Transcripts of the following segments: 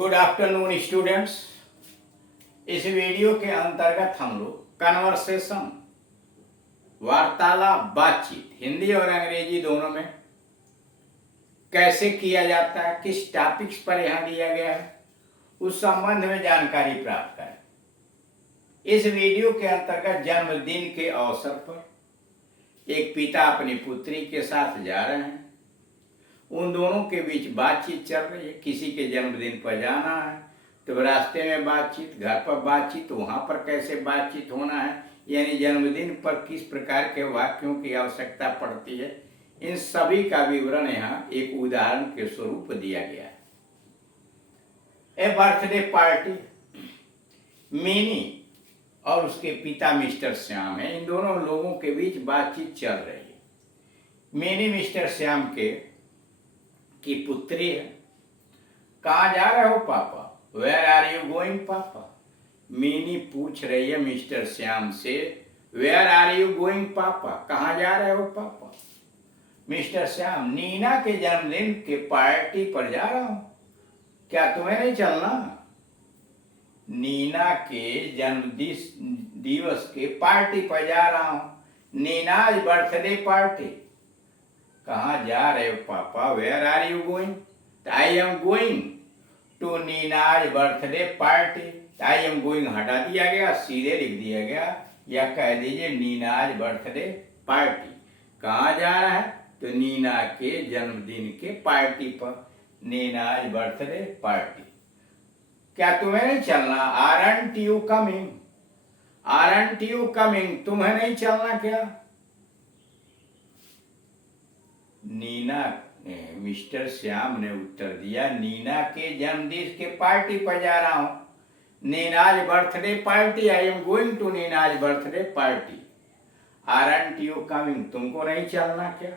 Good afternoon students. इस video के अंतर्गत हम लोग कन्वर्सेशन वार्तालाप बातचीत हिंदी और अंग्रेजी दोनों में कैसे किया जाता है, किस टॉपिक्स पर यहाँ दिया गया है, उस संबंध में जानकारी प्राप्त करें। इस वीडियो के अंतर्गत जन्मदिन के अवसर पर एक पिता अपनी पुत्री के साथ जा रहे हैं। उन दोनों के बीच बातचीत चल रही है। किसी के जन्मदिन पर जाना है तो रास्ते में बातचीत, घर पर बातचीत, वहाँ पर कैसे बातचीत होना है, यानी जन्मदिन पर किस प्रकार के वाक्यों की आवश्यकता पड़ती है, इन सभी का विवरण यहाँ एक उदाहरण के स्वरूप दिया गया है। ए बर्थडे पार्टी, मिनी और उसके पिता मिस्टर श्याम है। इन दोनों लोगों के बीच बातचीत चल रही है। मिनी मिस्टर श्याम की पुत्री है। कहाँ जा रहे हो पापा? वेयर आर यू गोइंग पापा? मिनी पूछ रही है मिस्टर श्याम से, वेयर आर यू गोइंग पापा, कहाँ जा रहे हो पापा? मिस्टर श्याम, नीना के जन्मदिन के पार्टी पर जा रहा हूँ, क्या तुम्हें नहीं चलना? नीना के जन्मदिन दिवस के पार्टी पर जा रहा हूँ, नीनाज बर्थडे पार्टी। कहाँ जा रहे हो पापा? Where are you going? I am going to Nina's birthday party. I am going हटा दिया गया, सीधे लिख दिया गया, या कह दीजिए नीनाज बर्थडे पार्टी। कहाँ जा रहा है? तो नीना के जन्मदिन के पार्टी पर, नीनाज बर्थडे पार्टी। क्या तुम्हें नहीं चलना? Aren't you coming? Aren't you coming, तुम्हें नहीं चलना क्या? नीना मिस्टर श्याम ने उत्तर दिया, नीना के जन्मदिन के पार्टी पर जा रहा हूँ, Nina's birthday party. I am going to Nina's birthday party. Aren't you coming, तुमको नहीं चलना क्या?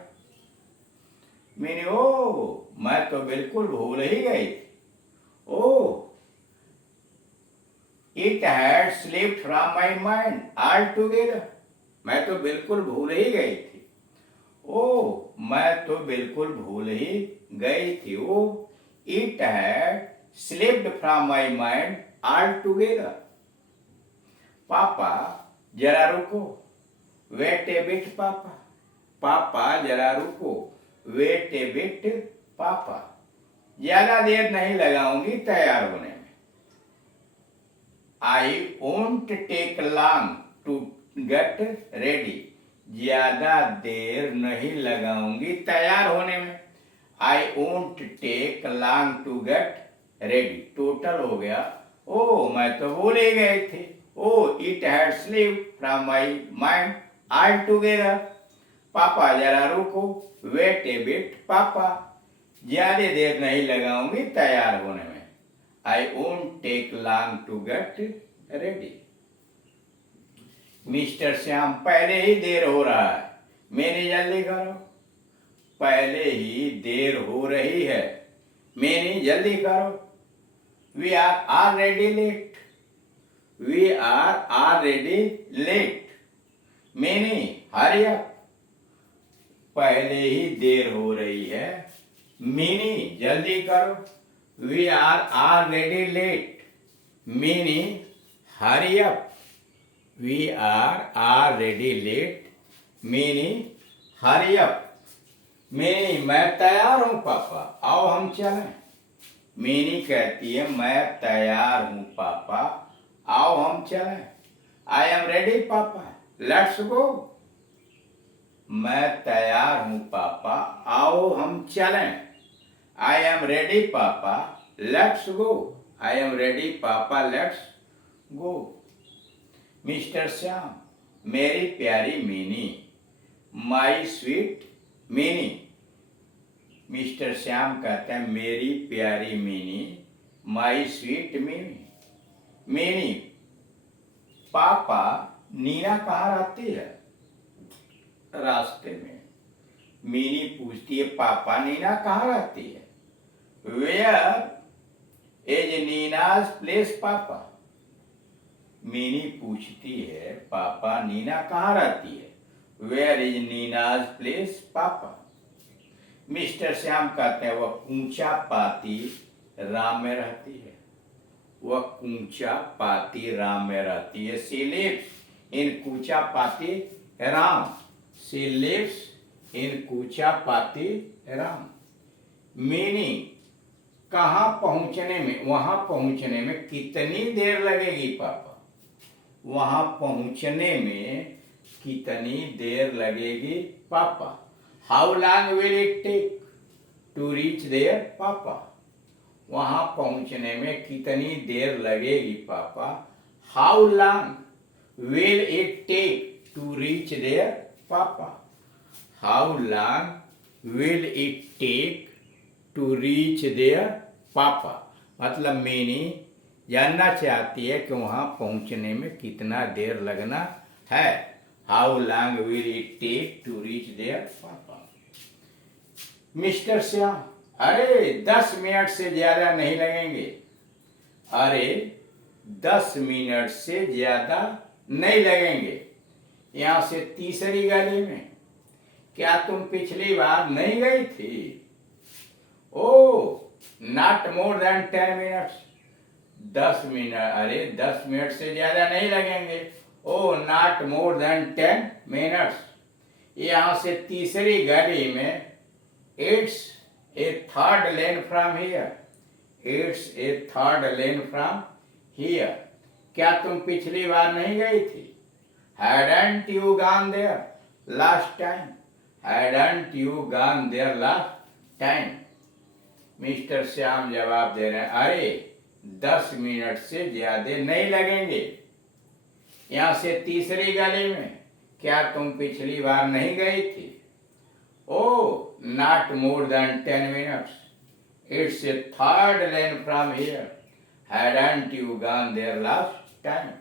मैंने ओ, मैं तो बिल्कुल भूल ही गई थी। Oh, it had slipped from my mind altogether, मैं तो बिल्कुल भूल ही गई थी। ओ, मैं तो बिल्कुल भूल ही गई थी। Oh, it had slipped from my mind altogether. पापा जरा रुको, वेट ए बिट पापा। पापा जरा रुको, वेट ए बिट पापा। ज्यादा देर नहीं लगाऊंगी तैयार होने में। I won't take long to get ready, ज्यादा देर नहीं लगाऊंगी तैयार होने में। I won't take long to get ready, total हो गया। ओ, मैं तो भूल ही गई थी। Oh, it had slipped from my mind altogether. पापा जरा रुको, वेट ए बिट पापा, ज्यादा देर नहीं लगाऊंगी तैयार होने में। I won't take long to get ready. Mister Shyam, पहले ही देर हो रहा है, मैंने जल्दी करो। पहले ही देर हो रही है, मैंने जल्दी करो। We are already late, we are already late. मैंने हरी अप, पहले ही देर हो रही है, मैंने जल्दी करो। वी आर ऑलरेडी लेट, मैंने hurry up. We are already late, meaning hurry up. meaning मैं तैयार हूँ पापा, आओ हम चलें। meaning कहती है मैं तैयार हूँ पापा, आओ हम चलें। I am ready पापा, let's go. मैं तैयार हूँ पापा, आओ हम चलें। I am ready पापा, let's go. I am ready पापा, let's go. मिस्टर श्याम, मेरी प्यारी mini, my sweet mini. Mister Shyam कहते हैं मेरी प्यारी mini, my sweet mini. Mini, पापा नीना कहाँ रहती है? रास्ते में। मिनी पूछती है पापा नीना कहाँ रहती है? वेयर इज नीनाज प्लेस पापा? मिनी पूछती है पापा नीना कहाँ रहती है? वेयर इज नीनाज प्लेस पापा? मिस्टर श्याम कहते हैं वह ऊंचा पाती राम में रहती है। वह कूचा पाती राम में रहती है। सी लिव्स इन कूचा पाती राम। सी लिव्स इन कूचा पाती राम। मीनिंग, कहाँ पहुंचने में, वहां पहुंचने में कितनी देर लगेगी पापा? वहां पहुंचने में कितनी देर लगेगी पापा? How long will it take to reach there पापा? वहां पहुंचने में कितनी देर लगेगी पापा? How long will it take to reach there पापा? How long will it take to reach there पापा? मतलब मीनिंग जानना चाहती है कि वहां पहुंचने में कितना देर लगना है। How long will it take to reach there पापा? मिस्टर श्याम, अरे 10 मिनट से ज्यादा नहीं लगेंगे। अरे 10 मिनट से ज्यादा नहीं लगेंगे। यहां से तीसरी गली में। क्या तुम पिछली बार नहीं गई थी? Oh, not more than 10 minutes. 10 minute, अरे 10 मिनट से ज्यादा नहीं लगेंगे। Oh, not more than 10 minutes. यहां से तीसरी गली में। It's a third lane from here. It's a third lane from here. क्या तुम पिछली बार नहीं गई थी? Hadn't you gone there last time? Hadn't you gone there last time? Mister Shyam जवाब दे रहे हैं, अरे 10 मिनट से ज्यादा नहीं लगेंगे। यहां से तीसरी गली में। क्या तुम पिछली बार नहीं गई थी? Oh, not more than 10 minutes. It's a third lane from here. Hadn't you gone there last time?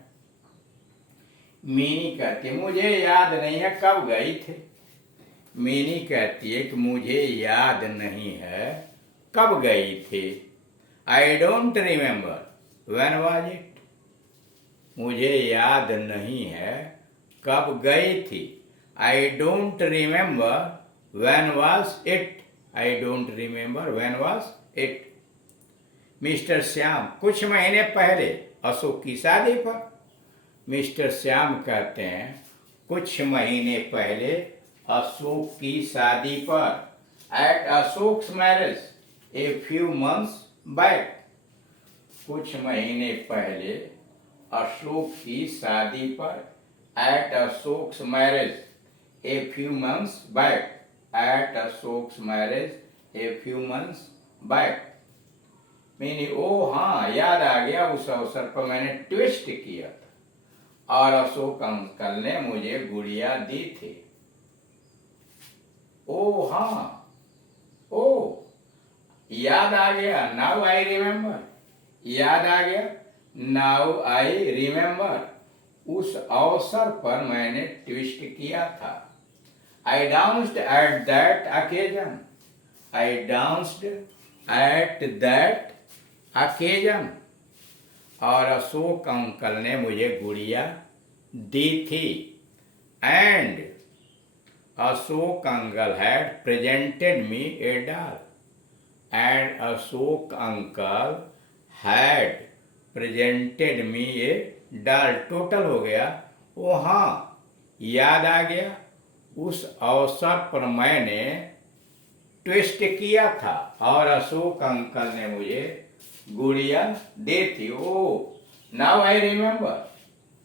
मीनी कहती है, मुझे याद नहीं है कब गई थी। मीनी कहती है कि मुझे याद नहीं है कब गई थी। I don't remember when was it. मुझे याद नहीं है कब गई थी। I don't remember when was it. I don't remember when was it. Mister Shyam, कुछ महीने पहले अशोक की शादी पर। मिस्टर श्याम कहते हैं, कुछ महीने पहले अशोक की शादी पर। At Ashok's marriage a few months back. कुछ महीने पहले अशोक की शादी पर। At Ashok's marriage a few months back. At Ashok's marriage a few months back. Mini, ओ हाँ, याद आ गया, उस अवसर पर मैंने ट्विस्ट किया था और अशोक अंकल ने मुझे गुड़िया दी थी। ओ हाँ, ओ, याद आ गया। Now I remember. याद आ गया। Now I remember. उस अवसर पर मैंने ट्विस्ट किया था। I danced at that occasion. I danced at that occasion. और अशोक अंकल ने मुझे गुड़िया दी थी। And Ashok uncle had presented me a doll. And Ashok uncle had presented me a doll. Total हो गया। ओ हाँ, याद आ गया, उस अवसर पर मैंने ट्विस्ट किया था और अशोक अंकल ने मुझे गुड़िया दी थी। Oh, now I remember.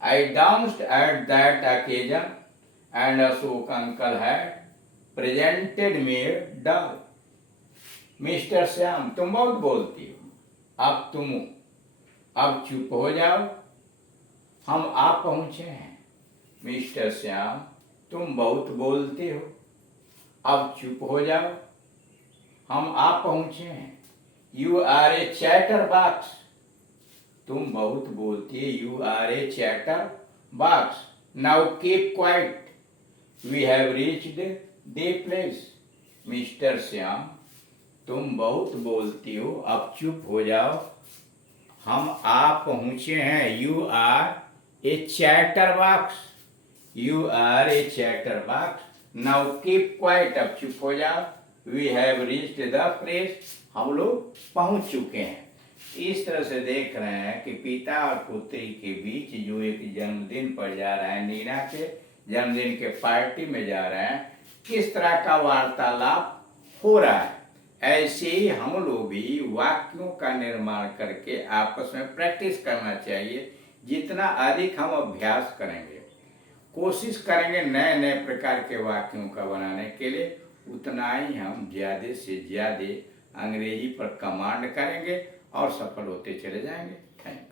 I danced at that occasion and Ashok uncle had presented me a doll. Mister Shyam, तुम बहुत बोलती हो। अब चुप हो जाओ, हम आ पहुंचे हैं। मिस्टर श्याम, तुम बहुत बोलते हो। अब चुप हो जाओ, हम आ पहुंचे हैं। You are a chatterbox. तुम बहुत बोलती है। You are a chatterbox. Now keep quiet. We have reached the place. Mister Shyam, तुम बहुत बोलती हो। अब चुप हो जाओ, हम आ पहुंचे हैं। You are a chatterbox. You are a chatterbox. Now keep quiet. अब चुप हो जाओ। We have reached the place. हम लोग पहुंच चुके हैं। इस तरह से देख रहे हैं कि पिता और पुत्री के बीच जो एक जन्मदिन पर जा रहे हैं, नीना के जन्मदिन के पार्टी में जा रहे हैं, किस तरह का वार्तालाप हो रहा है। ऐसे ही हम लोग भी वाक्यों का निर्माण करके आपस में प्रैक्टिस करना चाहिए। जितना अधिक हम अभ्यास करेंगे, कोशिश करेंगे नए नए प्रकार के वाक्यों का बनाने के लिए, उतना ही हम ज़्यादा से ज़्यादा अंग्रेजी पर कमांड करेंगे और सफल होते चले जाएंगे। Thank you.